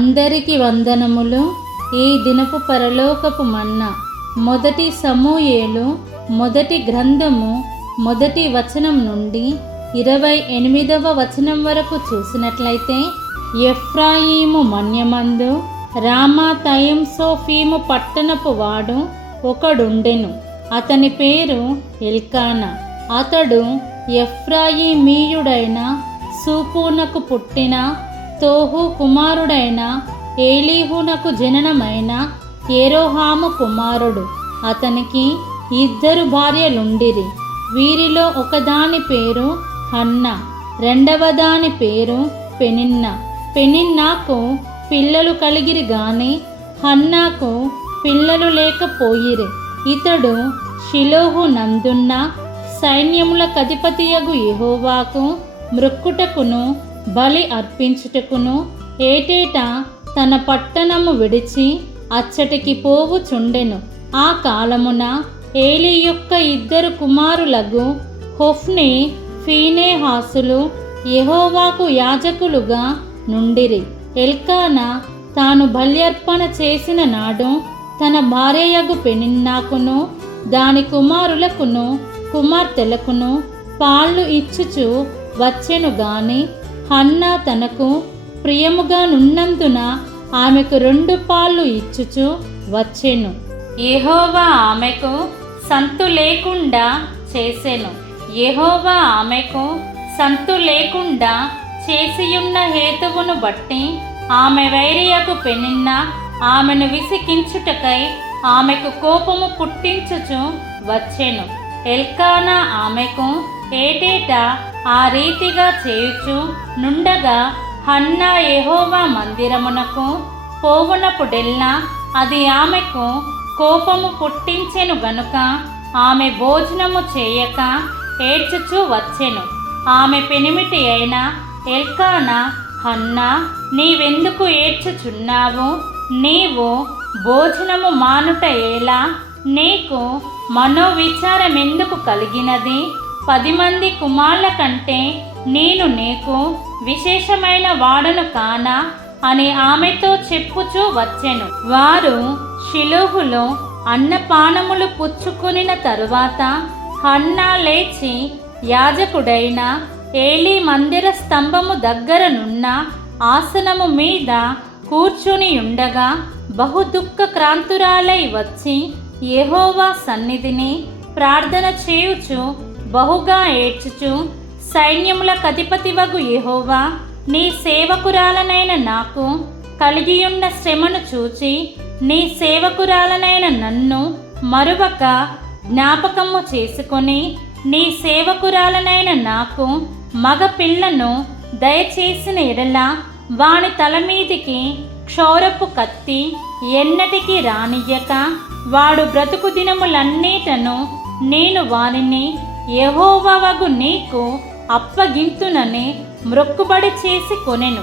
అందరికి వందనములు. ఈ దినపు పరలోకపు మన్నా మొదటి సమూయేలు మొదటి గ్రంథము మొదటి వచనం నుండి 28వ వచనం వరకు చూసినట్లయితే, ఎఫ్రాయిము మన్యమందు రామాతయిం సోఫీము పట్టణపు వాడు ఒకడుండెను. అతని పేరు ఎల్కానా. అతడు ఎఫ్రాయిమీయుడైన సూపునకు పుట్టిన తోహు కుమారుడైన ఏలీహునకు జననమైన యెరోహాము కుమారుడు. అతనికి 2 భార్యలుండిరి. వీరిలో ఒకదాని పేరు హన్నా, రెండవ దాని పేరు పెనిన్నా. పెనిన్నాకు పిల్లలు కలిగిరి గాని హన్నాకు పిల్లలు లేకపోయిరి. ఇతడు షిలోహు నందున్న సైన్యముల కధిపతియగు యెహోవాకు మ్రొక్కుటకును బలి అర్పించుటకును ఏటేటా తన పట్టణము విడిచి అచ్చటికి పోవుచుండెను. ఆ కాలమున ఏలీ యొక్క 2 కుమారులగు హొఫ్నీ ఫీనెహాసులు యెహోవాకు యాజకులుగా నుండిరి. ఎల్కానా తాను బల్యర్పణ చేసిన నాడు తన భార్యయగు పెనిన్నాకును దాని కుమారులకును కుమార్తెలకును పాళ్ళు ఇచ్చుచు వచ్చెను గాని హన్నా తనకు ప్రియముగా నున్నందున ఆమెకు 2 పాళ్ళు ఇచ్చుచు వచ్చెను. యెహోవా ఆమెకు సంతు లేకుండా చేసెను. యెహోవా ఆమెకు సంతు లేకుండా చేసియున్న హేతువును బట్టి ఆమె వైరియకు పెనిన్నా ఆమెను విసికించుటకై ఆమెకు కోపము పుట్టించుచు వచ్చెను. ఎల్కానా ఆమెకు ఏటేటా ఆ రీతిగా చేయుచు నుండగా హన్నా యెహోవా మందిరమునకు పోవునప్పుడెల్లా అది ఆమెకు కోపము పుట్టించెను గనుక ఆమె భోజనము చేయక ఏడ్చుచూ వచ్చెను. ఆమె పెనిమిటి అయిన ఎల్కానా, హన్నా, నీవెందుకు ఏడ్చుచున్నావు? నీవు భోజనము మానుట ఎలా? నీకు మనోవిచారమెందుకు కలిగినది? 10 మంది కుమారుల కంటే నేను నీకు విశేషమైన వాడను కానా అని ఆమెతో చెప్పుచూ వచ్చెను. వారు షిలోహులో అన్నపానములు పుచ్చుకొనిన తరువాత హన్నా లేచి యాజకుడైన ఏలీ మందిర స్తంభము దగ్గరనున్న ఆసనము మీద కూర్చుని ఉండగా బహు దుఃఖక్రాంతురాలై వచ్చి యెహోవా సన్నిధిని ప్రార్థన చేయుచు బహుగా ఏడ్చుచు, సైన్యముల కధిపతివగు యెహోవా, నీ సేవకురాలనైన నాకు కలిగియున్న శ్రమను చూచి నీ సేవకురాలనైన నన్ను మరువక జ్ఞాపకము చేసుకొని నీ సేవకురాలనైన నాకు మగ పిల్లను దయచేసిన ఎడల వాని తల మీదికి క్షౌరపు కత్తి ఎన్నటికీ రానియ్యక వాడు బ్రతుకు దినములన్నిటను నేను వారిని యెహోవావగు నీకు అప్పగింతునని మ్రొక్కుబడి చేసి కొనెను.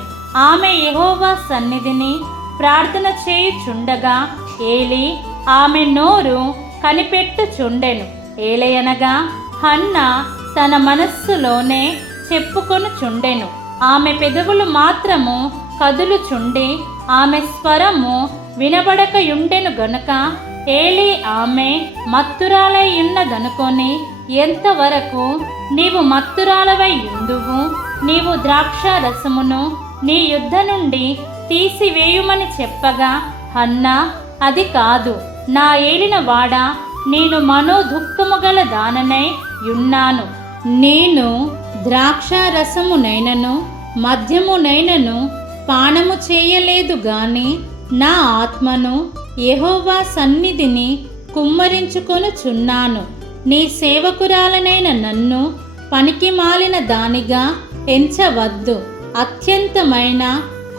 ఆమె యెహోవా సన్నిధిని ప్రార్థన చేయుచుండగా ఏలీ ఆమె నోరు కనిపెట్టుచుండెను. ఏలయనగా హన్నా తన మనస్సులోనే చెప్పుకొనుచుండెను. ఆమె పెదవులు మాత్రము కదులుచుండి ఆమె స్వరము వినబడకయుండెను గనుక ఏలీ ఆమె మత్తురాలై ఉన్నదనుకొని, ఎంతవరకు నీవు మత్తురాలవై యుందువు? నీవు ద్రాక్ష రసమును నీ యుద్ధ నుండి తీసివేయుమని చెప్పగా హన్నా, అది కాదు నా ఏలినవాడా, నేను మనోదుఃఖము గల దాననై యున్నాను. నేను ద్రాక్ష రసమునైనను మద్యమునైనను పానము చేయలేదు గాని నా ఆత్మను యెహోవా సన్నిధిని కుమ్మరించుకొనుచున్నాను. నీ సేవకురాలనైన నన్ను పనికి మాలిన దానిగా ఎంచవద్దు. అత్యంతమైన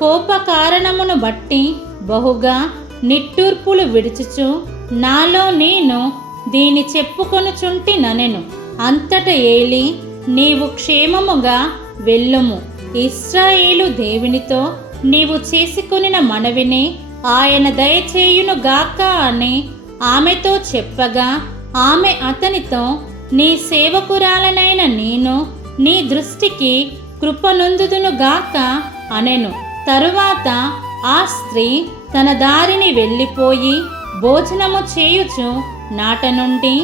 కోప కారణమును బట్టి బహుగా నిట్టూర్పులు విడుచుచు నాలో నేను దీని చెప్పుకొనుచుంటిననెను. అంతట ఏలీ, నీవు క్షేమముగా వెళ్ళుము. ఇశ్రాయేలు దేవునితో నీవు చేసుకొనిన మనవిని ఆయన దయచేయును గాక అని ఆమెతో చెప్పగా ఆమె అతనితో, నీ సేవకురాలనైన నేను నీ దృష్టికి కృపనొందుదును గాక అనెను. తరువాత ఆ స్త్రీ తన దారిని వెళ్ళిపోయి భోజనము చేయుచు నాట నుండి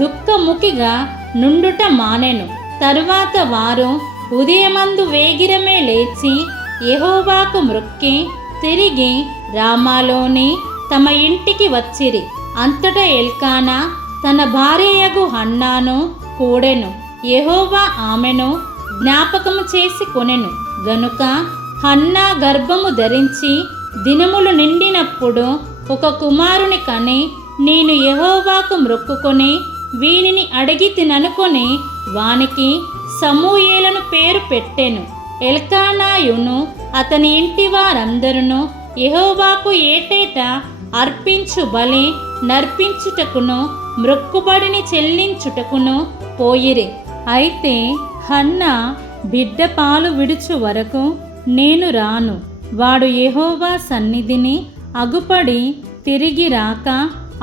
దుఃఖముఖిగా నుండుట మానెను. తరువాత వారు ఉదయమందు వేగిరమే లేచి యెహోవాకు మ్రొక్కి తిరిగి రామాలోని తమ ఇంటికి వచ్చిరి. అంతటా ఎల్కానా తన భార్యయగు హన్నాను కూడెను. యెహోవా ఆమెను జ్ఞాపకము చేసి కొనెను గనుక హన్నా గర్భము ధరించి దినములు నిండినప్పుడు ఒక కుమారుని కని, నేను యెహోవాకు మ్రొక్కుకొని వీనిని అడిగి తిననుకొని వానికి సమూయేలును పేరు పెట్టెను. ఎల్కానాయును అతని ఇంటి వారందరును యెహోవాకు ఏటేటా అర్పించు బలి నర్పించుటకును మ్రొక్కుబడిని చెల్లించుటకును పోయిరి. అయితే హన్నా బిడ్డ పాలు విడుచు వరకు నేను రాను, వాడు యెహోవా సన్నిధిని అగుపడి తిరిగి రాక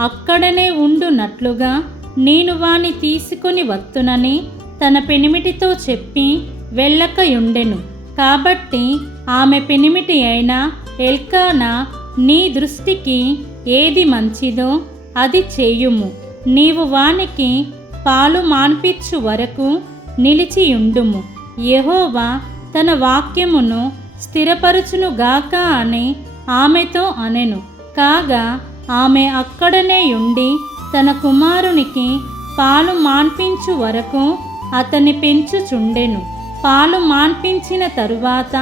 అక్కడనే ఉండునట్లుగా నేను వాని తీసుకొని వత్తునని తన పెనిమిటితో చెప్పి వెళ్ళకయుండెను. కాబట్టి ఆమె పెనిమిటి అయిన ఎల్కానా, నీ దృష్టికి ఏది మంచిదో అది చేయుము, నీవు వానికి పాలు మాన్పించు వరకు నిలిచియుండుము, యెహోవా తన వాక్యమును స్థిరపరచునుగాక అని ఆమెతో అనెను. కాగా ఆమె అక్కడనే ఉండి తన కుమారునికి పాలు మాన్పించు వరకు అతన్ని పెంచుచుండెను. పాలు మాన్పించిన తరువాత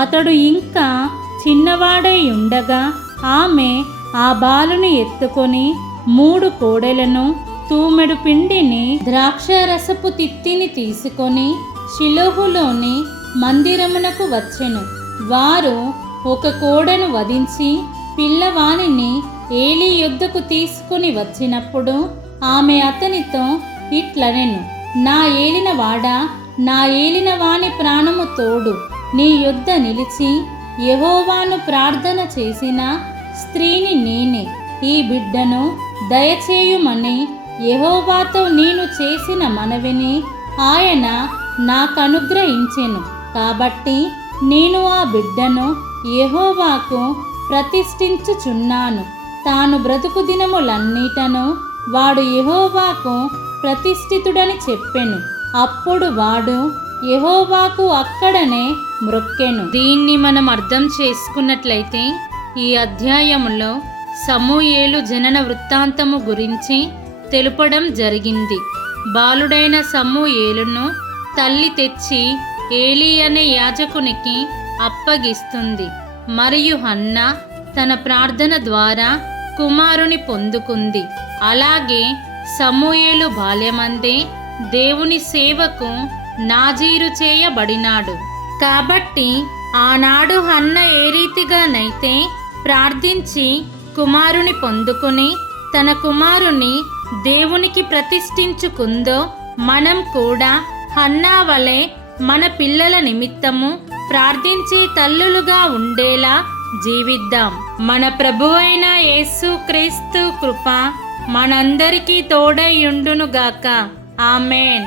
అతడు ఇంకా చిన్నవాడై ఉండగా ఆమె ఆ బాలుని ఎత్తుకొని 3 కోడెలను, తూమెడు పిండిని, ద్రాక్షరసపు తిత్తిని తీసుకొని షిలోహులోని మందిరమునకు వచ్చెను. వారు ఒక కోడెను వధించి పిల్లవానిని ఏలీ యొద్దకు తీసుకుని వచ్చినప్పుడు ఆమె అతనితో ఇట్లనెను, నా ఏలినవాడా, నా ఏలినవాని ప్రాణము తోడు, నీ యొద్ద నిలిచి యెహోవాను ప్రార్థన చేసిన స్త్రీని నేనే. ఈ బిడ్డను దయచేయుమని యెహోవాతో నేను చేసిన మనవిని ఆయన నాకనుగ్రహించెను. కాబట్టి నేను ఆ బిడ్డను యెహోవాకు ప్రతిష్ఠించుచున్నాను. తాను బ్రతుకు దినములన్నిటను వాడు యెహోవాకు ప్రతిష్ఠితుడని చెప్పెను. అప్పుడు వాడు యెహోవాకు అక్కడనే మ్రొక్కెను. దీన్ని మనం అర్థం చేసుకున్నట్లయితే ఈ అధ్యాయములో సమూయేలు జనన వృత్తాంతము గురించి తెలుపడం జరిగింది. బాలుడైన సమూయేలును తల్లి తెచ్చి ఏలీ అనే యాజకునికి అప్పగిస్తుంది. మరియు హన్నా తన ప్రార్థన ద్వారా కుమారుని పొందుకుంది. అలాగే సమూయేలు బాల్యమందే దేవుని సేవకు నాజీరు చేయబడినాడు. కాబట్టి ఆనాడు హన్న ఏ రీతిగానైతే ప్రార్థించి కుమారుని పొందుకుని తన కుమారుని దేవునికి ప్రతిష్ఠించుకుందో, మనం కూడా హన్నా వలె మన పిల్లల నిమిత్తము ప్రార్థించే తల్లులుగా ఉండేలా జీవిద్దాం. మన ప్రభువైన యేసుక్రీస్తు కృప మనందరికీ తోడై యుండునుగాక. ఆమేన్.